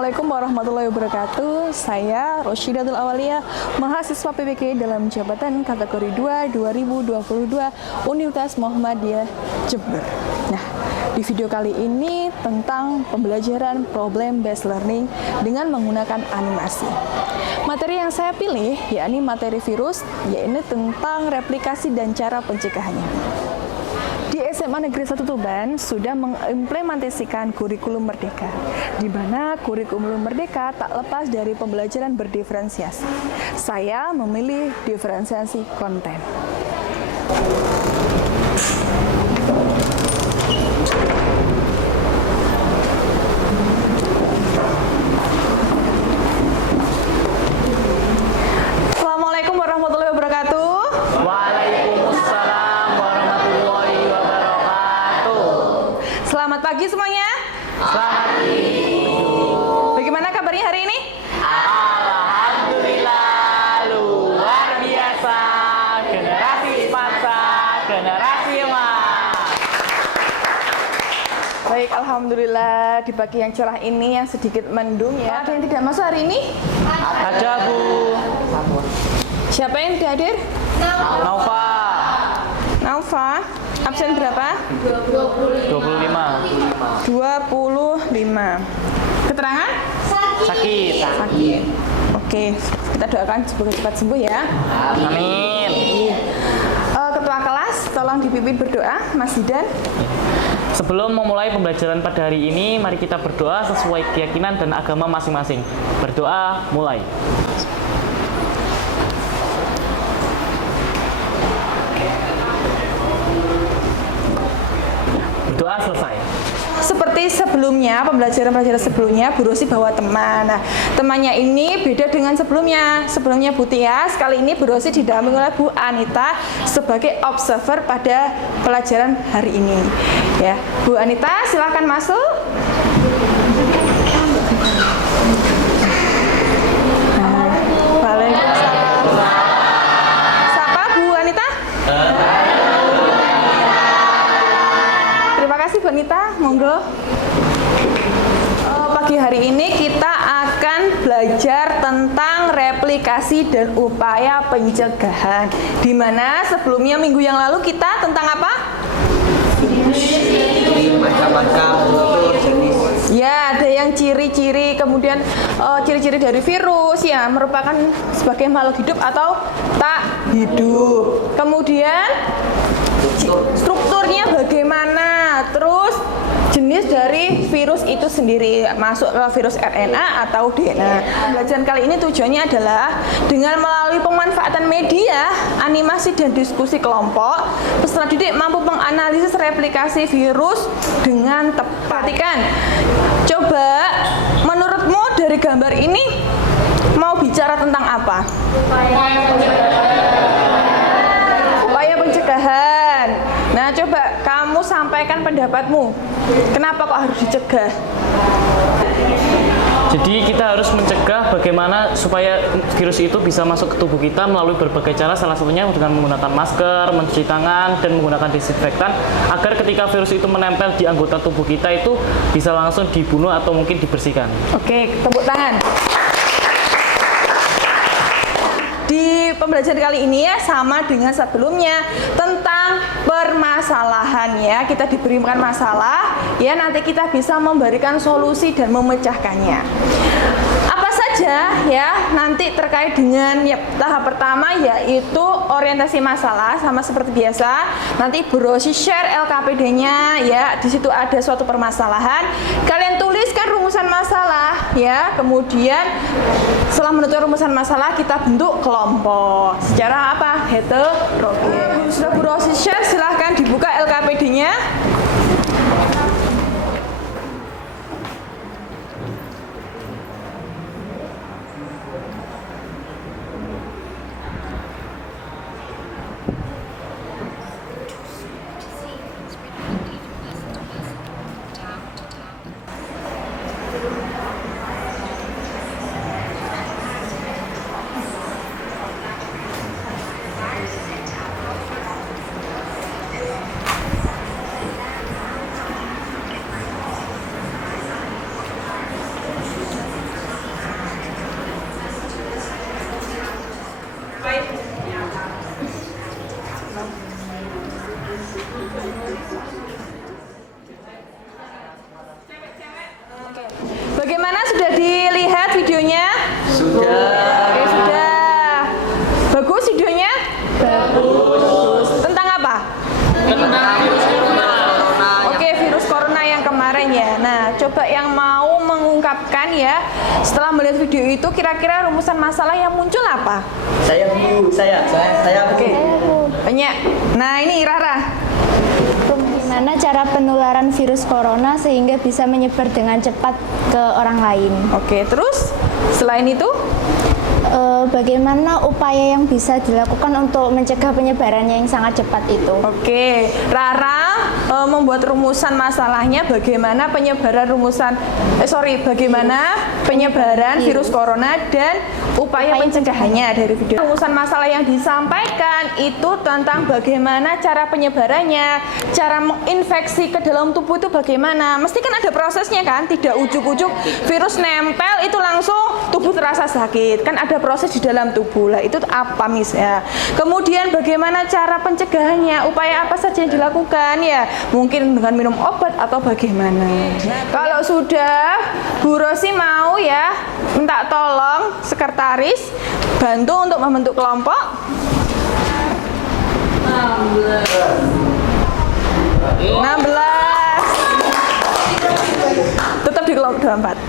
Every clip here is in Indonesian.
Assalamualaikum warahmatullahi wabarakatuh. Saya Rosyidatul Awalia, mahasiswa PPK dalam jabatan kategori 2 2022 Universitas Muhammadiyah Jember. Nah, di video kali ini tentang pembelajaran problem based learning dengan menggunakan animasi. Materi yang saya pilih yakni materi virus, yaitu tentang replikasi dan cara pencegahannya. Di SMA Negeri 1 Tuban sudah mengimplementasikan kurikulum Merdeka, di mana kurikulum Merdeka tak lepas dari pembelajaran berdiferensiasi. Saya memilih diferensiasi konten. Assalamualaikum warahmatullahi wabarakatuh. Waalaikumsalam warahmatullahi wabarakatuh. Selamat pagi semuanya. Selamat pagi. Bagaimana kabarnya hari ini? Alhamdulillah luar biasa. Generasi masa, generasi emas. Baik, alhamdulillah di pagi yang cerah ini yang sedikit mendung ya. Ada yang tidak masuk hari ini? Ada Bu Siapa yang tidak hadir? Nova. Naufa. Absen berapa? 25. 25. Keterangan? Sakit. Sakit. Oke, kita doakan semoga cepat sembuh ya. Amin. Ketua kelas, tolong dipimpin berdoa, Mas Zidan. Sebelum memulai pembelajaran pada hari ini, mari kita berdoa sesuai keyakinan dan agama masing-masing. Berdoa, mulai. Berdoa selesai. Seperti sebelumnya, pembelajaran-pembelajaran sebelumnya, Bu Rosi bawa teman. Nah, temannya ini beda dengan sebelumnya. Sebelumnya Bu Tias, kali ini Bu Rosi didampingi oleh Bu Anita sebagai observer pada pelajaran hari ini. Ya, Bu Anita, silakan masuk. Waalaikumsalam. Siapa Bu Anita? Terima kasih Bu Anita, monggo. Pagi hari ini kita akan belajar tentang replikasi dan upaya pencegahan. Di mana sebelumnya minggu yang lalu kita tentang apa? Macam-macam jenis. Ya, ada yang ciri-ciri, kemudian ciri-ciri dari virus ya, merupakan sebagai makhluk hidup atau tak hidup. Kemudian strukturnya bagaimana, terus jenis dari virus itu sendiri, masuk ke virus RNA atau DNA. Pembelajaran kali ini tujuannya adalah dengan melalui pemanfaatan media, animasi dan diskusi kelompok, peserta didik mampu menganalisis replikasi virus dengan tepat. Perhatikan, coba menurutmu dari gambar ini mau bicara tentang apa? Upaya pencegahan. Nah, coba kamu sampaikan pendapatmu. Kenapa kok harus dicegah? Jadi kita harus mencegah bagaimana supaya virus itu bisa masuk ke tubuh kita melalui berbagai cara, salah satunya dengan menggunakan masker, mencuci tangan, dan menggunakan disinfektan agar ketika virus itu menempel di anggota tubuh kita itu bisa langsung dibunuh atau mungkin dibersihkan. Oke, tepuk tangan. Di pembelajaran kali ini ya sama dengan sebelumnya tentang permasalahan ya. Kita diberikan masalah ya, nanti kita bisa memberikan solusi dan memecahkannya. Apa saja ya nanti terkait dengan ya, tahap pertama yaitu orientasi masalah, sama seperti biasa. Nanti Bu Rosi share LKPD-nya ya. Di situ ada suatu permasalahan. Kalian tuliskan rumusan masalah ya. Kemudian setelah menentukan rumusan masalah kita bentuk kelompok secara apa? Heterogen. Sudah Bu Rosi share, silahkan dibuka LKPD-nya. coba yang mau mengungkapkan ya, setelah melihat video itu kira-kira rumusan masalah yang muncul apa? Saya Bu, saya Bu. Oke. Banyak. Nah, ini Rara. Gimana cara penularan virus corona sehingga bisa menyebar dengan cepat ke orang lain? Oke, terus selain itu? Bagaimana upaya yang bisa dilakukan untuk mencegah penyebarannya yang sangat cepat itu? Oke, Rara membuat rumusan masalahnya bagaimana penyebaran virus corona dan upaya pencegahannya dari video. Rumusan masalah yang disampaikan itu tentang bagaimana cara penyebarannya, cara menginfeksi ke dalam tubuh itu bagaimana. Mesti kan ada prosesnya kan, tidak ujuk-ujuk virus nempel itu langsung tubuh terasa sakit. Kan ada proses di dalam tubuh lah, itu apa misalnya. Kemudian bagaimana cara pencegahannya, upaya apa saja yang dilakukan ya, mungkin dengan minum obat atau bagaimana. Kalau sudah, Bu Rosi mau ya minta tolong sekretaris bantu untuk membentuk kelompok. 16. Tetap di kelompok 24.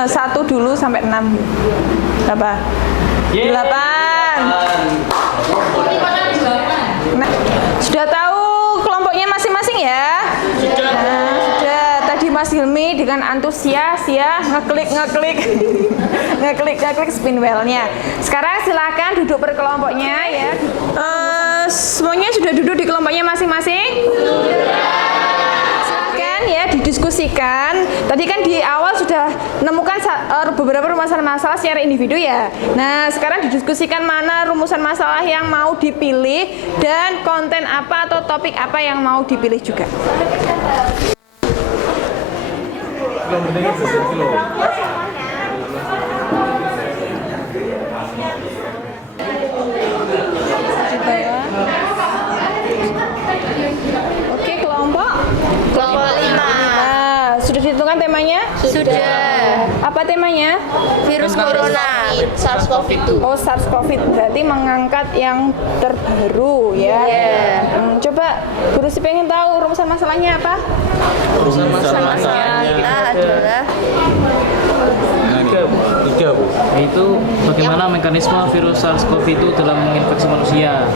Satu dulu sampai 6. Berapa? 8. Nah, sudah tahu kelompoknya masing-masing ya? Nah, sudah. Tadi Mas Hilmi dengan antusias ya ngeklik spin wheel-nya. Sekarang silakan duduk per kelompoknya ya. Semuanya sudah duduk di kelompoknya masing-masing? Ya, didiskusikan. Tadi kan di awal sudah menemukan beberapa rumusan masalah secara individu ya. Nah, sekarang didiskusikan mana rumusan masalah yang mau dipilih dan konten apa atau topik apa yang mau dipilih juga. Oke, kelompok 5. sudah ditentukan temanya? Sudah. Apa temanya? Virus corona, SARS-CoV-2. Oh, SARS-CoV, berarti mengangkat yang terbaru ya. Coba Bu Rusi pengen tahu rumusan masalahnya apa? Rumusan masalah kita adalah Tiga Bu. yaitu bagaimana mekanisme virus SARS-CoV-2 dalam menginfeksi manusia.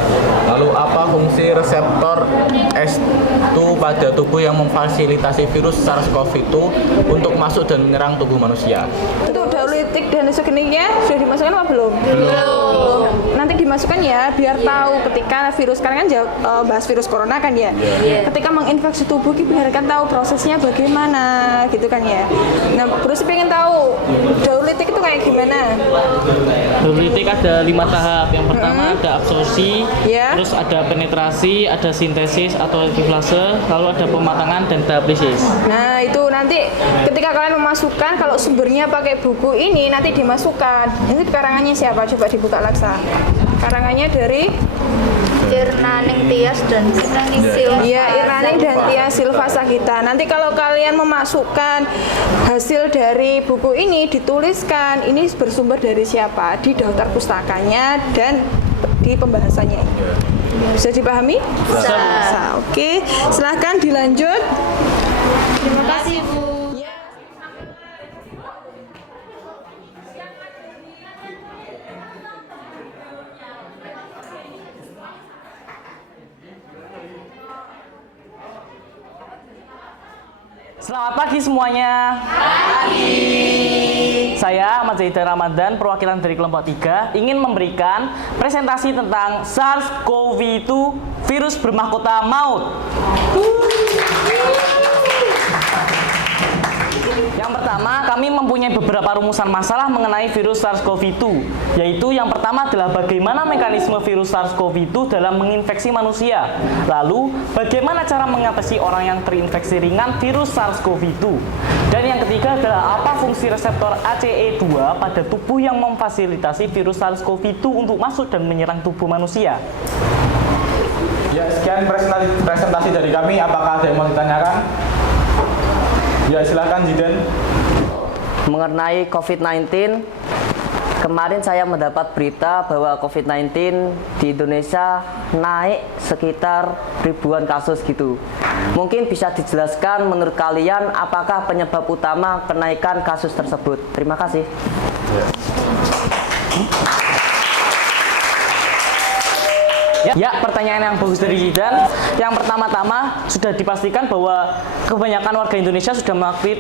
Lalu apa fungsi reseptor S2 pada tubuh yang memfasilitasi virus SARS-CoV-2 untuk masuk dan menyerang tubuh manusia? Untuk daulitik dan isogeniknya sudah dimasukkan apa belum? Belum. Nanti dimasukkan ya biar tahu ketika virus, sekarang kan bahas virus corona kan ya. Ketika menginfeksi tubuh biar kan tahu prosesnya bagaimana gitu kan ya. Nah, terus pengen tahu daulitik itu kayak gimana? Daulitik ada 5 tahap. Yang pertama ada absorpsi, Ya. terus ada penetrasi, ada sintesis atau epifase, lalu ada pematangan dan tahap lisis. Nah, itu nanti ketika kalian memasukkan, kalau sumbernya pakai buku ini nanti dimasukkan. Ini karangannya siapa? Coba dibuka Laksa. Karangannya dari Irnaning Tias dan Silva. Iya, Irnaning dan Tia Silva Sagita. Nanti kalau kalian memasukkan hasil dari buku ini, dituliskan ini bersumber dari siapa di daftar pustakanya dan di pembahasannya. Bisa dipahami? Bisa. Oke, silahkan dilanjut. Terima kasih, Bu. Selamat pagi semuanya. Saya Ahmad Zaidar Ramadan, perwakilan dari kelompok 3, ingin memberikan presentasi tentang SARS-CoV-2, virus bermahkota maut. Yang pertama, kami mempunyai beberapa rumusan masalah mengenai virus SARS-CoV-2, yaitu yang pertama adalah bagaimana mekanisme virus SARS-CoV-2 dalam menginfeksi manusia. Lalu, bagaimana cara mengatasi orang yang terinfeksi ringan virus SARS-CoV-2. Dan yang ketiga adalah apa fungsi reseptor ACE2 pada tubuh yang memfasilitasi virus SARS-CoV-2 untuk masuk dan menyerang tubuh manusia. Ya, sekian presentasi dari kami. Apakah ada yang mau ditanyakan? Ya, silakan Jidan. Mengenai COVID-19, Kemarin saya mendapat berita bahwa COVID-19 di Indonesia naik sekitar ribuan kasus gitu. Mungkin bisa dijelaskan menurut kalian apakah penyebab utama kenaikan kasus tersebut? Terima kasih. Ya, pertanyaan yang bagus dari Zidan. Yang pertama-tama sudah dipastikan bahwa kebanyakan warga Indonesia sudah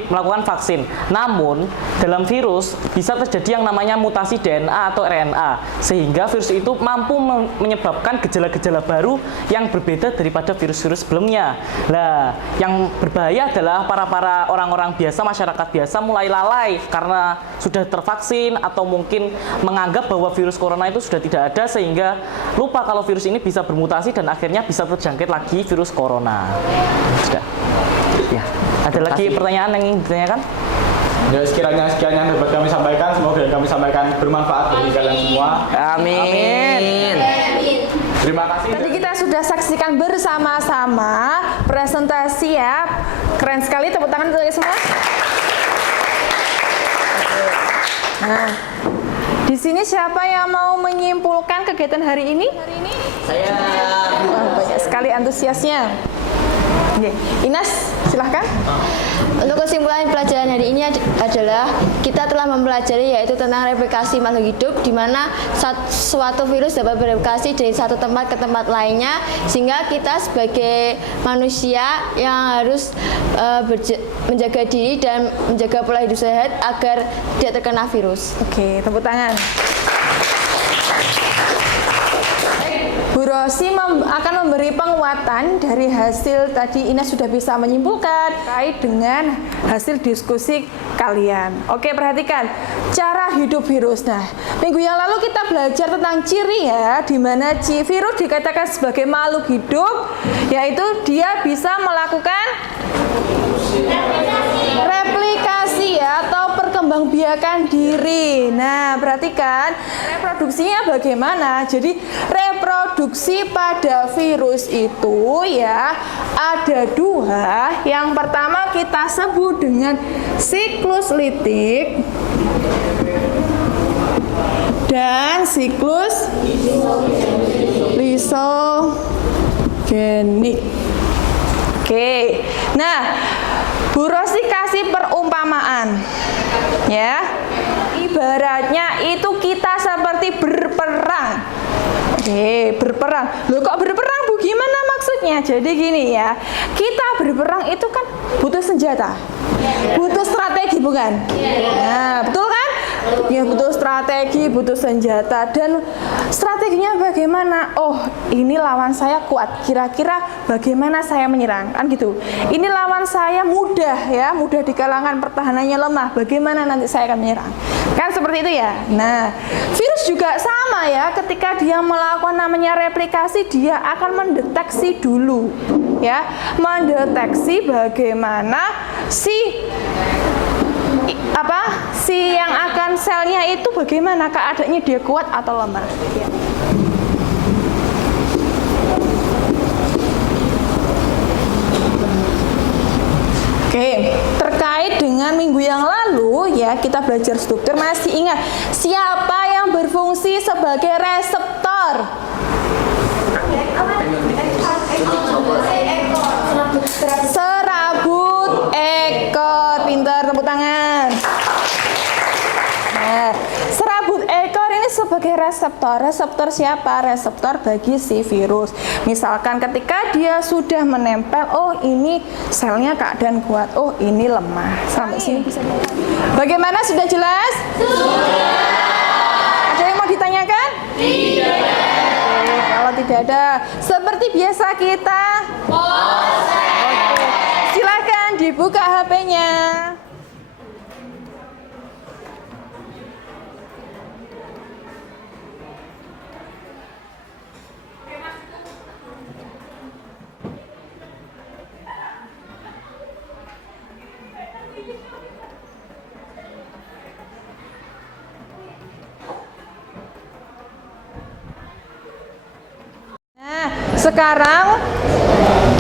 melakukan vaksin. Namun, dalam virus bisa terjadi yang namanya mutasi DNA atau RNA, sehingga virus itu mampu menyebabkan gejala-gejala baru yang berbeda daripada virus-virus sebelumnya. Nah, yang berbahaya adalah para orang-orang biasa, masyarakat biasa mulai lalai karena sudah tervaksin atau mungkin menganggap bahwa virus corona itu sudah tidak ada sehingga lupa kalau virus ini bisa bermutasi dan akhirnya bisa terjangkit lagi virus corona. Sudah. Ya. Ada lagi pertanyaan yang ingin ditanyakan? Ya, sekiranya sekian yang dapat kami sampaikan, semoga yang kami sampaikan bermanfaat bagi kalian semua. Amin. Terima kasih. Tadi kita sudah saksikan bersama-sama presentasi ya. Keren sekali, tepuk tangan untuk semua. Nah, di sini siapa yang mau menyimpulkan kegiatan hari ini? Saya Wah, banyak sekali antusiasnya. Oke, Ines, silahkan. Untuk kesimpulan pelajaran hari ini adalah kita telah mempelajari yaitu tentang replikasi makhluk hidup, di mana suatu virus dapat bereplikasi dari satu tempat ke tempat lainnya, sehingga kita sebagai manusia yang harus menjaga diri dan menjaga pola hidup sehat agar tidak terkena virus. Oke, tepuk tangan. Bu Rosi akan memberi penguatan dari hasil tadi Ines sudah bisa menyimpulkan terkait dengan hasil diskusi kalian. Oke, perhatikan cara hidup virus. Nah, minggu yang lalu kita belajar tentang ciri ya, di mana virus dikatakan sebagai makhluk hidup, yaitu dia bisa melakukan replikasi ya, atau perkembangbiakan diri. Nah, perhatikan reproduksinya bagaimana. Jadi reproduksi pada virus itu ya ada dua. Yang pertama kita sebut dengan siklus litik dan siklus lisogenik. Oke, nah Bu Rosi kasih perumpamaan ya, ibaratnya itu kita seperti berperang. Oke, berperang. Loh, kok berperang Bu? Gimana maksudnya? Jadi gini ya, kita berperang itu kan butuh senjata, butuh strategi, bukan? Nah, betul kan? Ya, butuh strategi, butuh senjata. Dan strateginya bagaimana? Oh, ini lawan saya kuat, kira-kira bagaimana saya menyerang, kan gitu. Ini lawan saya mudah ya, mudah di kalangan pertahanannya lemah, bagaimana nanti saya akan menyerang, kan seperti itu ya. Nah, virus juga sama ya, ketika dia melakukan namanya replikasi, dia akan mendeteksi dulu ya, mendeteksi bagaimana si yang akan selnya itu bagaimana keadaannya, dia kuat atau lemah ya. Oke, terkait dengan minggu yang lalu ya, kita belajar struktur. Masih ingat siapa yang berfungsi sebagai reseptor? Serabut ekor. Pintar, tepuk tangan. Nah, serabut ekor ini sebagai reseptor. Reseptor siapa? Reseptor bagi si virus. Misalkan ketika dia sudah menempel, oh ini selnya keadaan kuat, oh ini lemah. Sampai sini bisa. Bagaimana, sudah jelas? Sudah. Ada yang mau ditanyakan? Tidak. Oke, kalau tidak ada, seperti biasa kita. Oke. Silakan dibuka HP-nya. Sekarang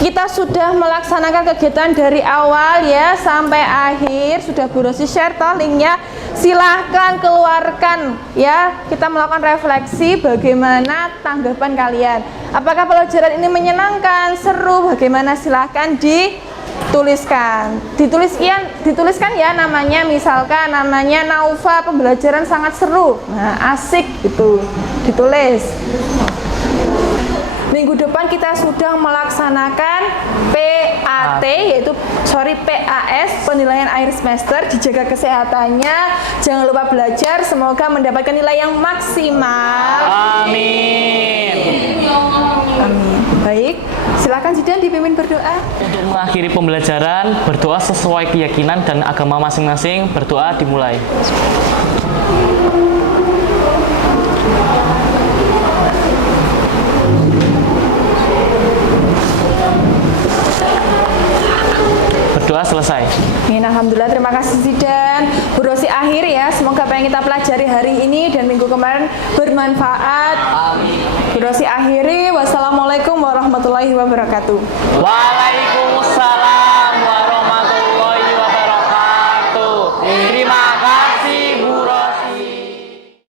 kita sudah melaksanakan kegiatan dari awal ya sampai akhir, sudah Bu Rosi share toh linknya. silahkan keluarkan ya. Kita melakukan refleksi bagaimana tanggapan kalian. Apakah pelajaran ini menyenangkan, seru, bagaimana? Silahkan dituliskan. Dituliskan ya namanya, misalkan namanya Naufa, pembelajaran sangat seru. Nah, asik gitu. Ditulis. Minggu depan kita sudah melaksanakan PAS, penilaian akhir semester. Dijaga kesehatannya, jangan lupa belajar, semoga mendapatkan nilai yang maksimal. Amin. Baik, silakan Zidan dipimpin berdoa. Untuk mengakhiri pembelajaran, berdoa sesuai keyakinan dan agama masing-masing. Berdoa dimulai. Berdoa selesai. Alhamdulillah, terima kasih Zidan. Berosi akhir ya, semoga apa yang kita pelajari hari ini dan minggu kemarin bermanfaat. Amin. Berosi akhiri, wassalamualaikum warahmatullahi wabarakatuh. Waalaikumsalam.